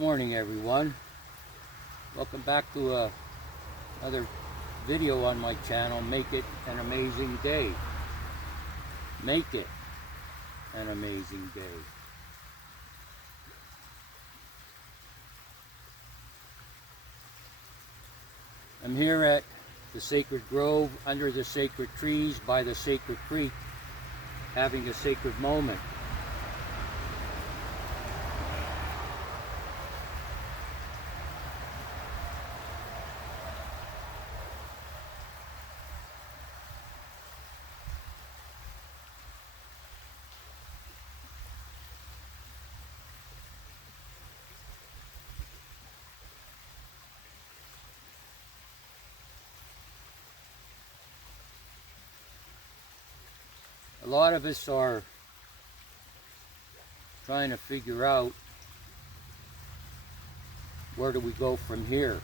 Morning everyone. Welcome back to another video on my channel. Make it an amazing day. Make it an amazing day. I'm here at the Sacred Grove, under the sacred trees, by the sacred creek, having a sacred moment. A lot of us are trying to figure out, where do we go from here?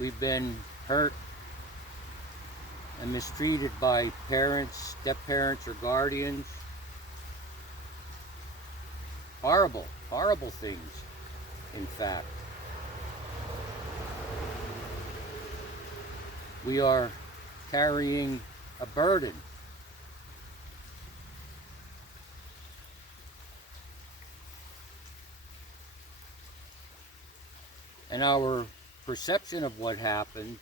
We've been hurt and mistreated by parents, step-parents, or guardians. Horrible, horrible things, in fact. We are carrying a burden. And our perception of what happened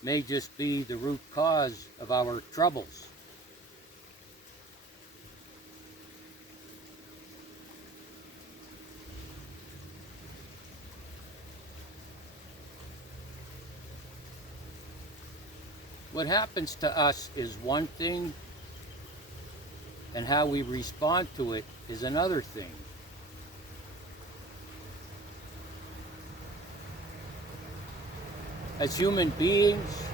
may just be the root cause of our troubles. What happens to us is one thing, and how we respond to it is another thing. As human beings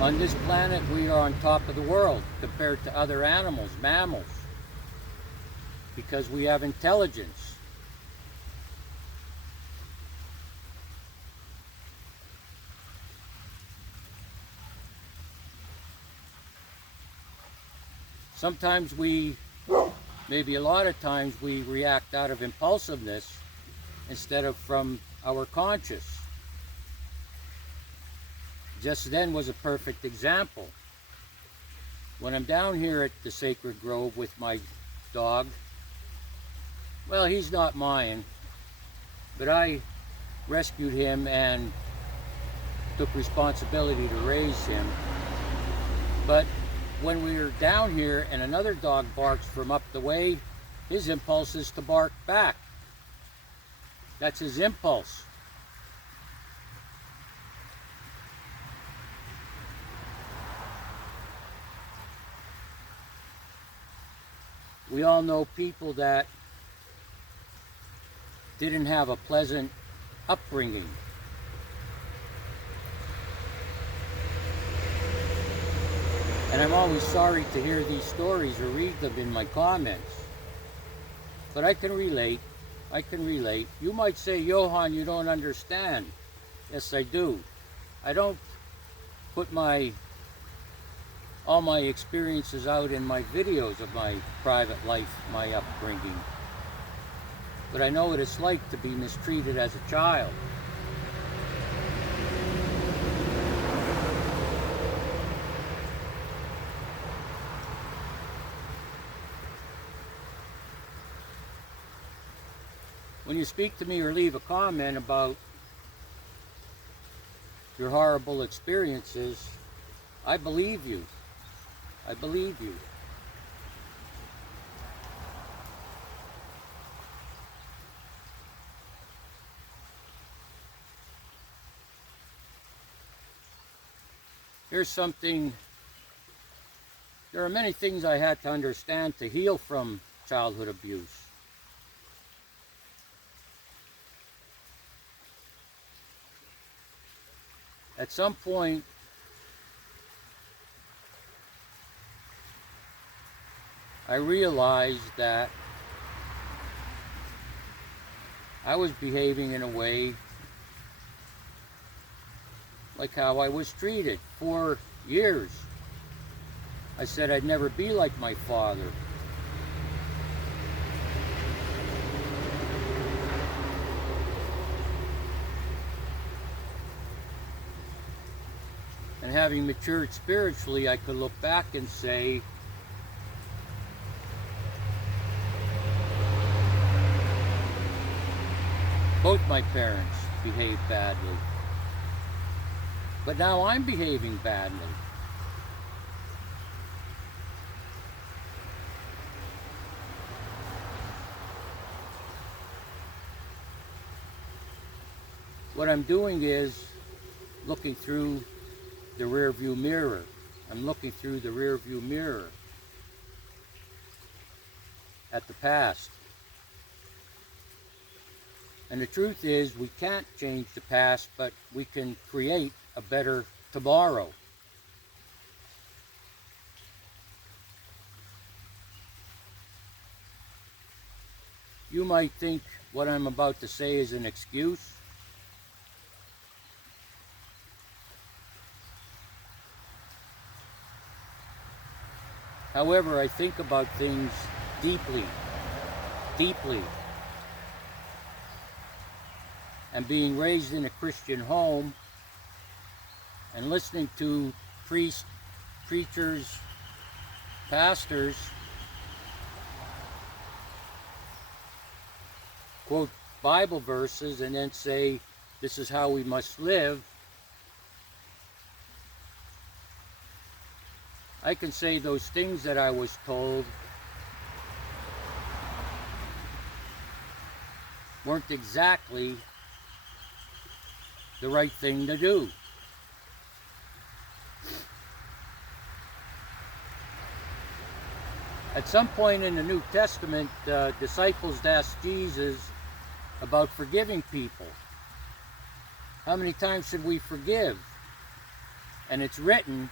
on this planet, we are on top of the world compared to other animals, mammals, because we have intelligence. Sometimes maybe a lot of times we react out of impulsiveness instead of from our conscious. Just then was a perfect example. When I'm down here at the Sacred Grove with my dog, well, he's not mine, but I rescued him and took responsibility to raise him. But when we are down here and another dog barks from up the way, his impulse is to bark back. That's his impulse. We all know people that didn't have a pleasant upbringing. And I'm always sorry to hear these stories or read them in my comments. But I can relate. I can relate. You might say, Johan, you don't understand. Yes, I do. I don't put all my experiences out in my videos of my private life, my upbringing. But I know what it's like to be mistreated as a child. When you speak to me or leave a comment about your horrible experiences, I believe you. I believe you. Here's something. There are many things I had to understand to heal from childhood abuse. At some point, I realized that I was behaving in a way like how I was treated for years. I said I'd never be like my father. And having matured spiritually, I could look back and say, both my parents behaved badly. But now I'm behaving badly. What I'm doing is looking through the rear view mirror. I'm looking through the rear view mirror at the past. And the truth is, we can't change the past, but we can create a better tomorrow. You might think what I'm about to say is an excuse. However, I think about things deeply, deeply. And being raised in a Christian home and listening to priests, preachers, pastors quote Bible verses and then say, this is how we must live, I can say those things that I was told weren't exactly the right thing to do. At some point in the New Testament, disciples asked Jesus about forgiving people. How many times should we forgive? And it's written.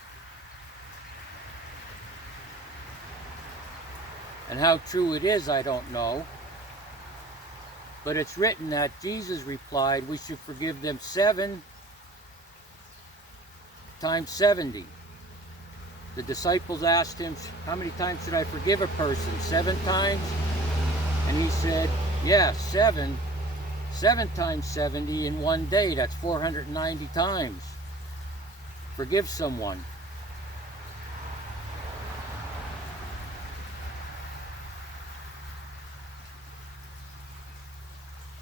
And how true it is, I don't know. But it's written that Jesus replied, we should forgive them 7 times 70. The disciples asked him, how many times should I forgive a person? 7 times? And he said, yeah, 7. 7 times 70 in one day. That's 490 times. Forgive someone.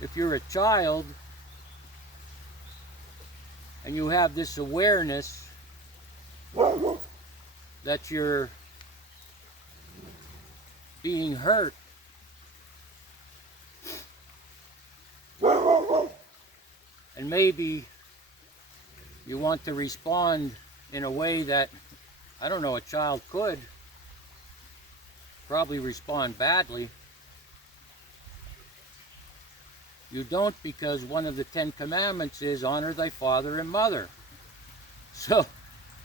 If you're a child and you have this awareness that you're being hurt, and maybe you want to respond in a way that, I don't know, a child could probably respond badly. You don't, because one of the 10 commandments is honor thy father and mother. So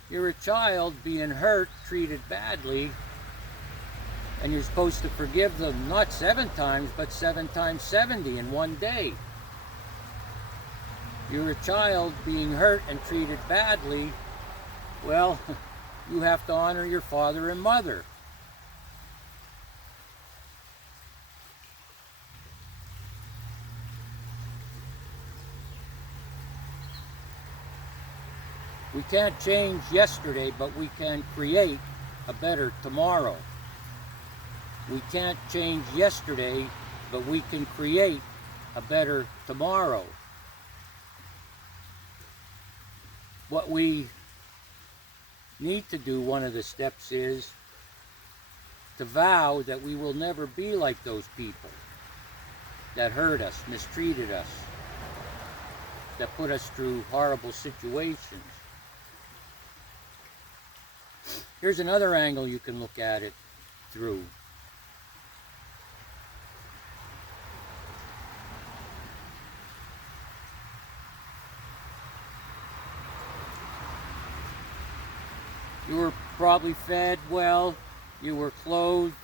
you're a child being hurt, treated badly, and you're supposed to forgive them not 7 times, but 7 times 70 in one day. You're a child being hurt and treated badly. Well, you have to honor your father and mother. We can't change yesterday, but we can create a better tomorrow. We can't change yesterday, but we can create a better tomorrow. What we need to do, one of the steps is to vow that we will never be like those people that hurt us, mistreated us, that put us through horrible situations. Here's another angle you can look at it through. You were probably fed well, you were clothed,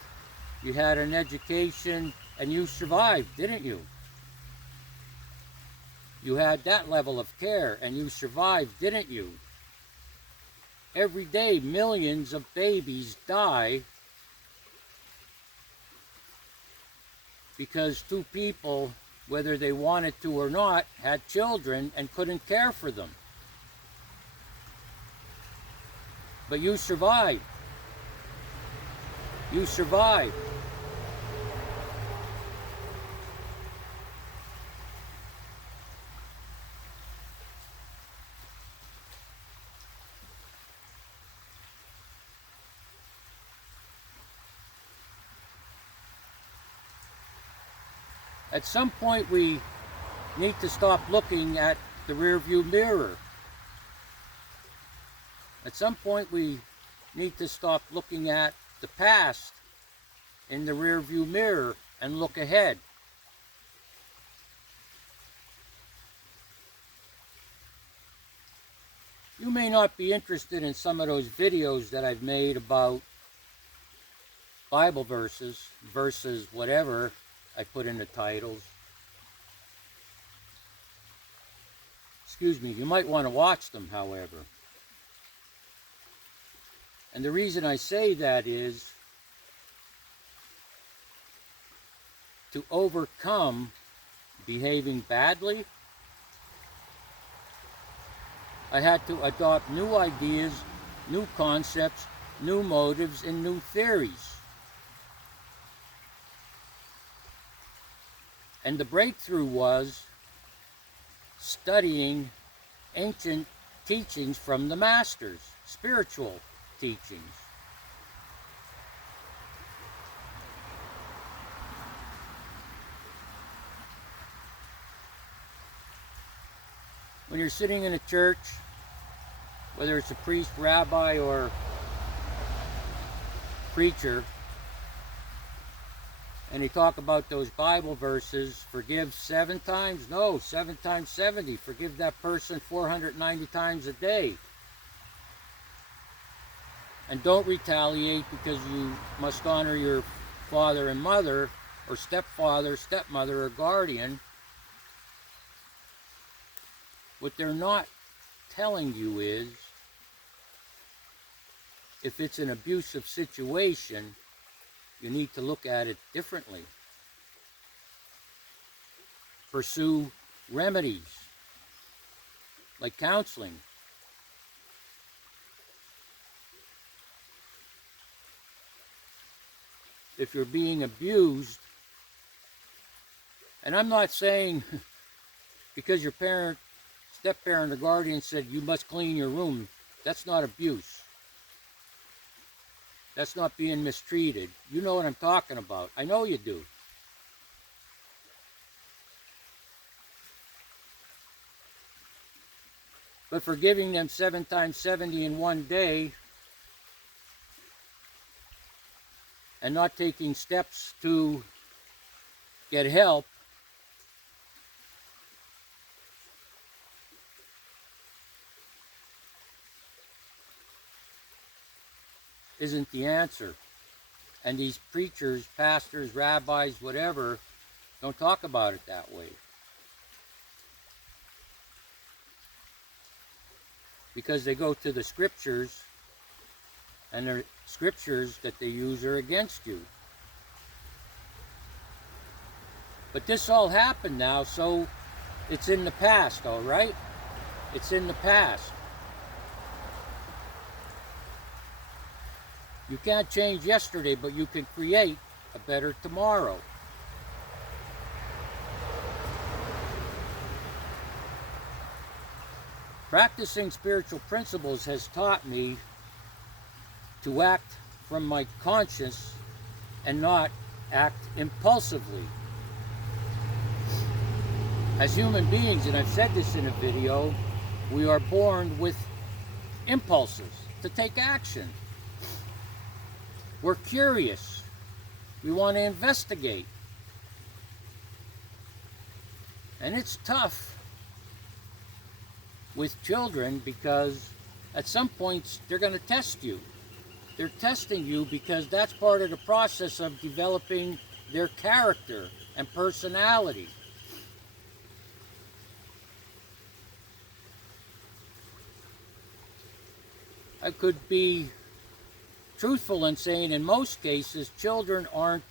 You had an education and you survived, didn't you? You had that level of care and you survived, didn't you? Every day, millions of babies die because two people, whether they wanted to or not, had children and couldn't care for them. But you survived. You survived. At some point, we need to stop looking at the rearview mirror. At some point, we need to stop looking at the past in the rearview mirror and look ahead. You may not be interested in some of those videos that I've made about Bible verses, whatever I put in the titles. Excuse me, you might want to watch them, however. And the reason I say that is to overcome behaving badly, I had to adopt new ideas, new concepts, new motives, and new theories. And the breakthrough was studying ancient teachings from the masters, spiritual teachings. When you're sitting in a church, whether it's a priest, rabbi, or preacher, and they talk about those Bible verses, forgive 7 times? No, 7 times 70. Forgive that person 490 times a day. And don't retaliate because you must honor your father and mother, or stepfather, stepmother, or guardian. What they're not telling you is, if it's an abusive situation, you need to look at it differently. Pursue remedies, like counseling. If you're being abused, and I'm not saying because your parent, step-parent, or guardian said you must clean your room, that's not abuse. That's not being mistreated. You know what I'm talking about. I know you do. But forgiving them 7 times 70 in one day and not taking steps to get help isn't the answer. And these preachers, pastors, rabbis, whatever, don't talk about it that way. Because they go to the scriptures, and the scriptures that they use are against you. But this all happened now, so it's in the past, all right? It's in the past. You can't change yesterday, but you can create a better tomorrow. Practicing spiritual principles has taught me to act from my conscience and not act impulsively. As human beings, and I've said this in a video, we are born with impulses to take action. We're curious. We want to investigate. And it's tough with children because at some points they're going to test you. They're testing you because that's part of the process of developing their character and personality. I could be truthful in saying in most cases, children aren't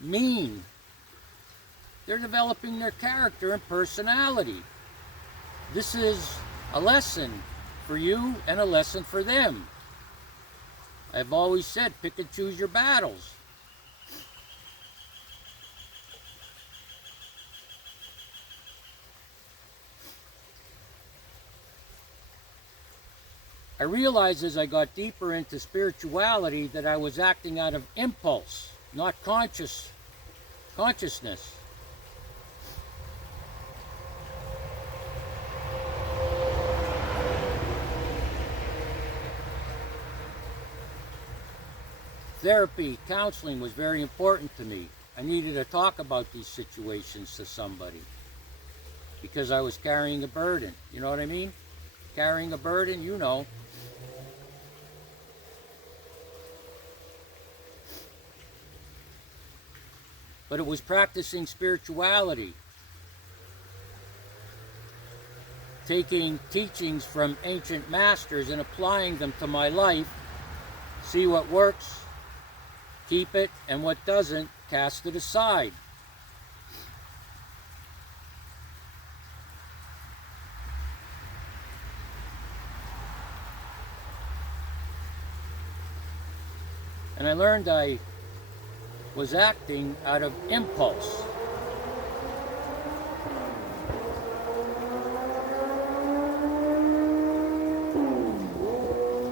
mean. They're developing their character and personality. This is a lesson for you and a lesson for them. I've always said, pick and choose your battles. I realized as I got deeper into spirituality that I was acting out of impulse, not consciousness. Therapy, counseling was very important to me. I needed to talk about these situations to somebody because I was carrying a burden. You know what I mean? Carrying a burden, you know. But it was practicing spirituality, taking teachings from ancient masters and applying them to my life, see what works, keep it, and what doesn't, cast it aside. And I learned I was acting out of impulse.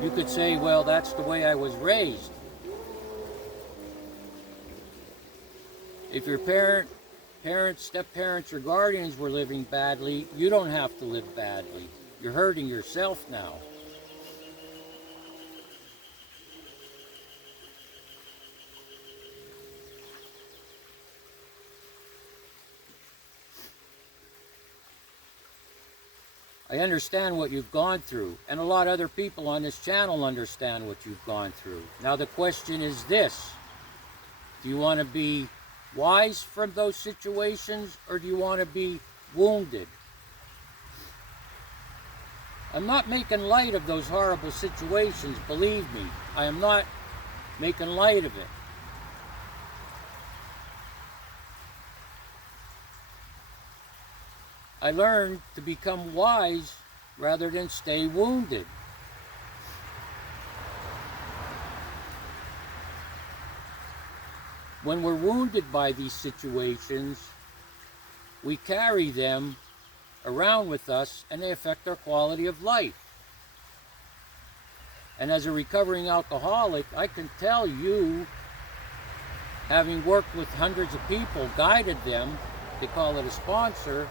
You could say, well, that's the way I was raised. If your parents, step-parents, or guardians were living badly, you don't have to live badly. You're hurting yourself now. I understand what you've gone through, and a lot of other people on this channel understand what you've gone through. Now the question is this: do you want to be wise from those situations, or do you want to be wounded? I'm not making light of those horrible situations, believe me. I am not making light of it. I learned to become wise rather than stay wounded. When we're wounded by these situations, we carry them around with us and they affect our quality of life. And as a recovering alcoholic, I can tell you, having worked with hundreds of people, guided them, they call it a sponsor,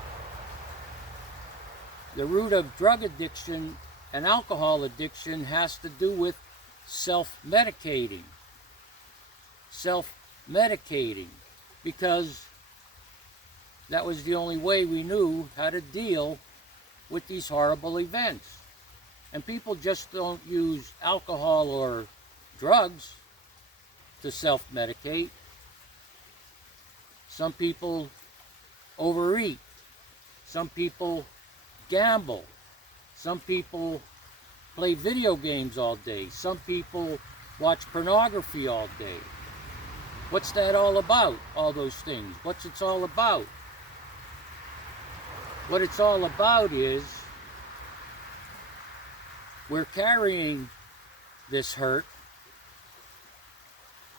the root of drug addiction and alcohol addiction has to do with self-medicating. Self-medicating, because that was the only way we knew how to deal with these horrible events. And people just don't use alcohol or drugs to self-medicate. Some people overeat. Some people gamble. Some people play video games all day. Some people watch pornography all day. What's that all about, all those things? What's it all about? What it's all about is we're carrying this hurt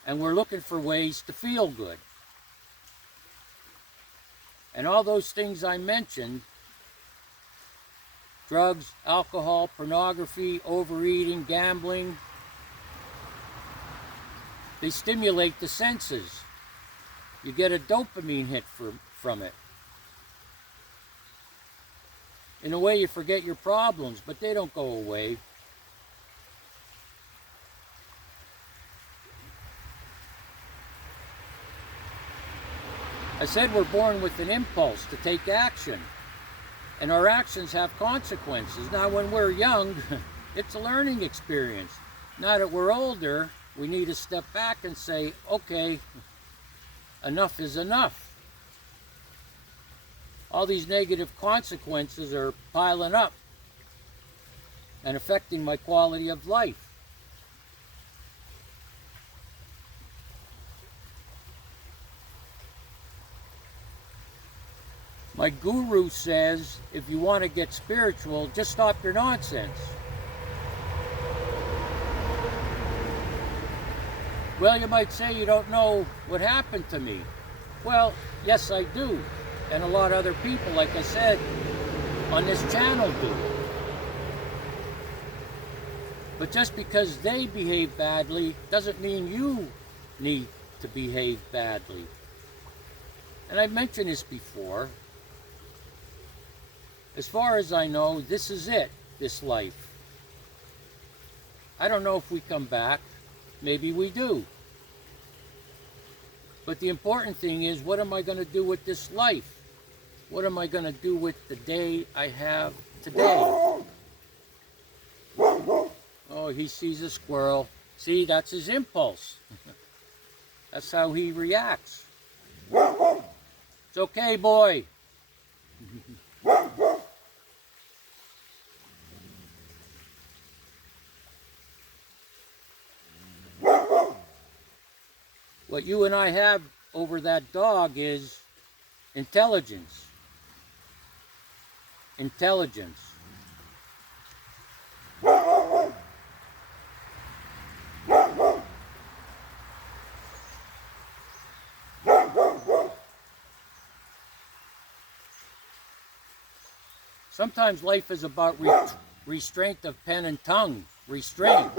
and we're looking for ways to feel good. And all those things I mentioned, drugs, alcohol, pornography, overeating, gambling, they stimulate the senses. You get a dopamine hit from it. In a way, you forget your problems, but they don't go away. I said we're born with an impulse to take action, and our actions have consequences. Now, when we're young, it's a learning experience. Now that we're older, we need to step back and say, okay, enough is enough. All these negative consequences are piling up and affecting my quality of life. My guru says, if you want to get spiritual, just stop your nonsense. Well, you might say you don't know what happened to me. Well, yes, I do. And a lot of other people, like I said, on this channel do. But just because they behave badly doesn't mean you need to behave badly. And I've mentioned this before. As far as I know, this is it, this life. I don't know if we come back. Maybe we do. But the important thing is, what am I going to do with this life? What am I going to do with the day I have today? Oh, he sees a squirrel. See, that's his impulse. That's how he reacts. It's okay, boy. What you and I have over that dog is intelligence. Intelligence. Sometimes life is about restraint of pen and tongue. Restraint.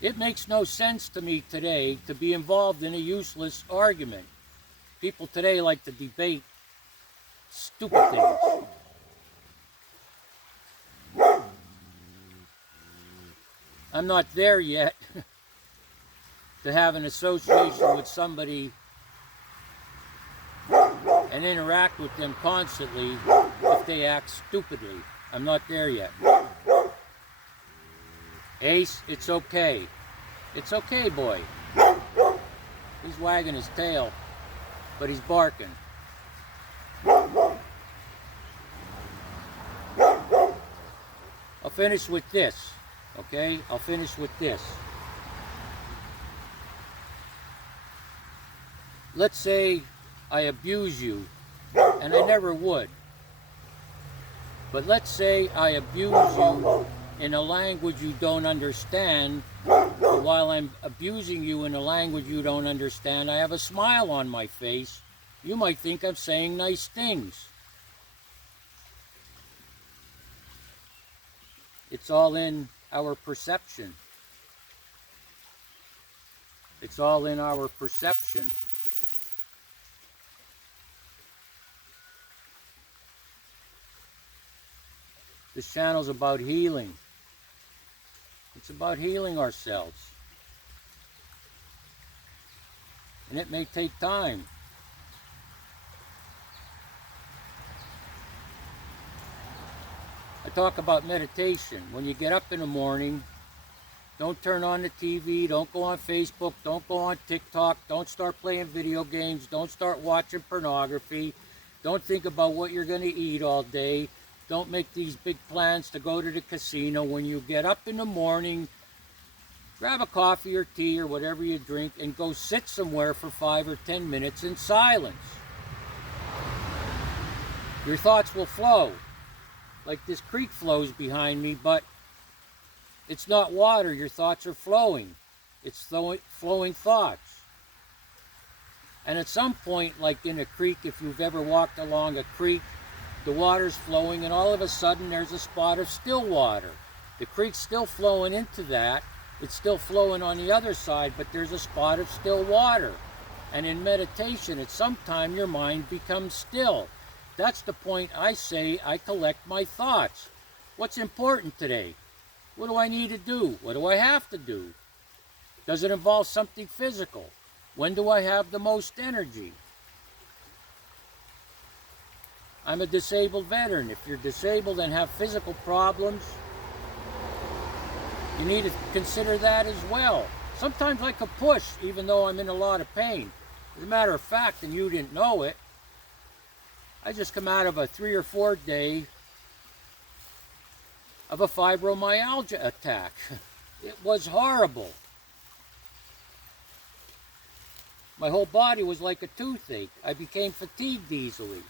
It makes no sense to me today to be involved in a useless argument. People today like to debate stupid things. I'm not there yet to have an association with somebody and interact with them constantly if they act stupidly. I'm not there yet. Ace, it's okay. It's okay, boy. He's wagging his tail, but he's barking. I'll finish with this, okay? I'll finish with this. Let's say I abuse you, and I never would. But let's say I abuse you in a language you don't understand. While I'm abusing you in a language you don't understand, I have a smile on my face. You might think I'm saying nice things. It's all in our perception. It's all in our perception. This channel's about healing. It's about healing ourselves. And it may take time. I talk about meditation. When you get up in the morning, don't turn on the TV, don't go on Facebook, don't go on TikTok, don't start playing video games, don't start watching pornography, don't think about what you're going to eat all day. Don't make these big plans to go to the casino. When you get up in the morning, grab a coffee or tea or whatever you drink and go sit somewhere for 5 or 10 minutes in silence. Your thoughts will flow. Like this creek flows behind me, but it's not water. Your thoughts are flowing. It's flowing thoughts. And at some point, like in a creek, if you've ever walked along a creek, the water's flowing, and all of a sudden there's a spot of still water. The creek's still flowing into that. It's still flowing on the other side, but there's a spot of still water. And in meditation, at some time your mind becomes still. That's the point I say I collect my thoughts. What's important today? What do I need to do? What do I have to do? Does it involve something physical? When do I have the most energy? I'm a disabled veteran. If you're disabled and have physical problems, You need to consider that as well. Sometimes I could push even though I'm in a lot of pain. As a matter of fact, and you didn't know it, I just come out of a 3 or 4 day of a fibromyalgia attack. It was horrible. My whole body was like a toothache. I became fatigued easily.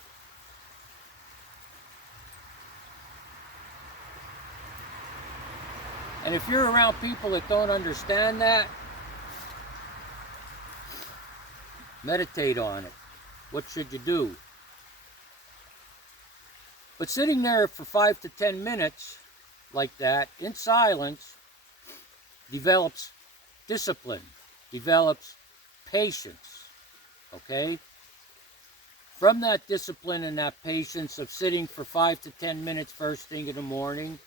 And if you're around people that don't understand that, meditate on it. What should you do? But sitting there for 5 to 10 minutes like that, in silence, develops discipline, develops patience, okay? From that discipline and that patience of sitting for 5 to 10 minutes first thing in the morning,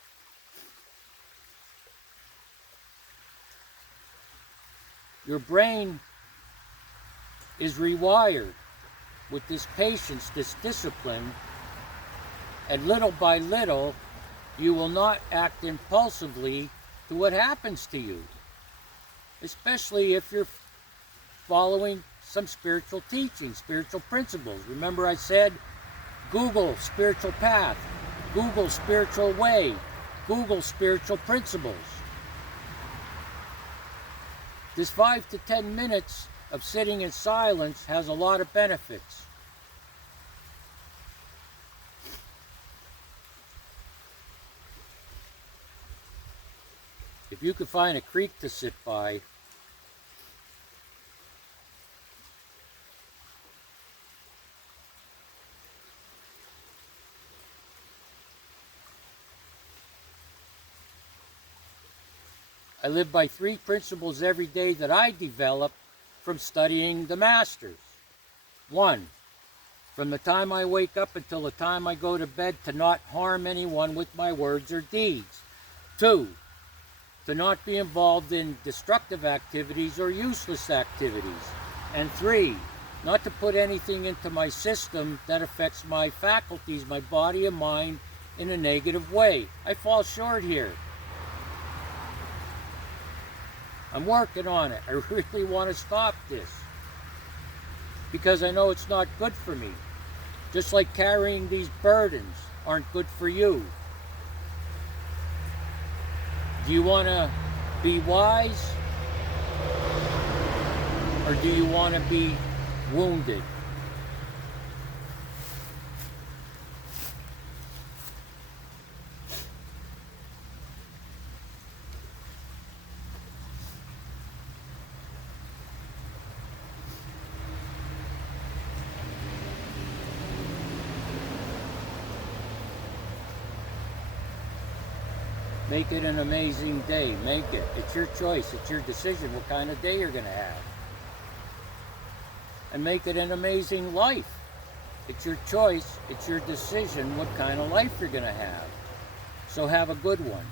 your brain is rewired with this patience, this discipline, and little by little, you will not act impulsively to what happens to you, especially if you're following some spiritual teaching, spiritual principles. Remember I said, Google spiritual path, Google spiritual way, Google spiritual principles. This 5 to 10 minutes of sitting in silence has a lot of benefits. If you could find a creek to sit by, I live by 3 principles every day that I develop from studying the Masters. 1, from the time I wake up until the time I go to bed, to not harm anyone with my words or deeds. 2, to not be involved in destructive activities or useless activities. And 3, not to put anything into my system that affects my faculties, my body and mind, in a negative way. I fall short here. I'm working on it. I really want to stop this, because I know it's not good for me. Just like carrying these burdens aren't good for you. Do you want to be wise, or do you want to be wounded? Make it an amazing day. Make it. It's your choice. It's your decision what kind of day you're going to have. And make it an amazing life. It's your choice. It's your decision what kind of life you're going to have. So have a good one.